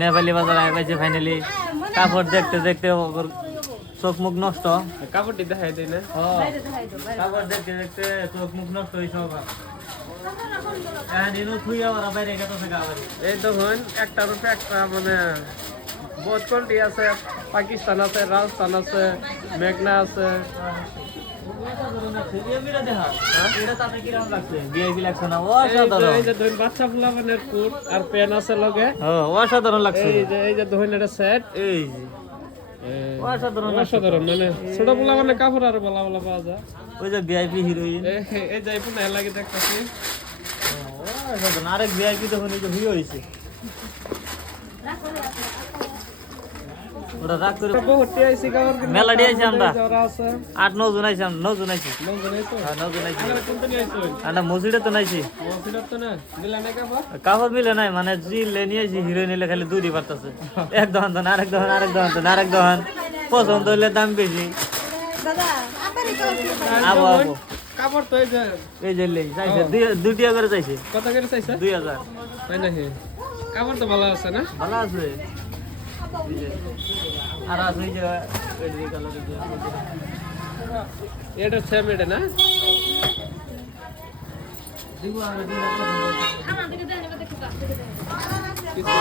নেপালি বাজার আয় পাইছে ফাইনালি। কাপড় দেখতে দেখতে ওর চোখ মুখ নষ্ট। কাপড়টি দেখাই দেয় না? কাপড় দেখতে দেখতে চোখ মুখ নষ্ট হয়েছে সবার। এদিনও থুইয়া ওরা বাইরে গেছে গাওয়ারে। এই দেখুন একটার উপরে একটা মানে বহুত কোয়ালিটি আছে, পাকিস্তান আছে, রাজস্থান আছে, মেঘনা আছে। এই যে ধরুন বাচ্চা ফুলাবানের কোট আর প্যান আছে লগে। অসাধারণ লাগছে। এই যে ধরুন এটা সেট। এই যে অসাধারণ অসাধারণ মানে ছোট ফুলাবানের কাপড় আর বলা বলা পাওয়া যায়। ওই যে ভিআইপি হিরোইন এই যে পুনা লাগে দেখতেছি। অসাধারণ। আরেক ভিআইপি তখন এই যে হুই হয়েছে। ওরা রাগ করে বহুতটি আইছি কাপড় কিনতে। মেলা দিয়ে আইছি আমরা। যারা আছে 8-9 জন আইছি আমরা, 9 জন আইছি। 9 জন আইছো? হ্যাঁ 9 জন আইছি। আমরা কোনটা নিয়ে আইছো? আমরা মসজিদে তো নাইছি। মসজিদত তো না মিলা নাই কাপড়। কাপড় মিলে নাই মানে জিলে নিয়েছি হিরোইন এলে খালি দুধই পারতেছে। এক দোকান তো আরেক দোকান, আরেক দোকান তো আরেক দোকান। পছন্দ হইলে দাম বেশি। আবো আবো কাপড় তো এই যে লেই চাইছে 2 টাকা করে চাইছে। কত করে চাইছে? 2000। তাই নাকি? কাপড় তো ভালো আছে না? ভালো আছে। আর আছে এই যে রেড কালারের যে এটা সেম এটা না? দেখো আর কিছু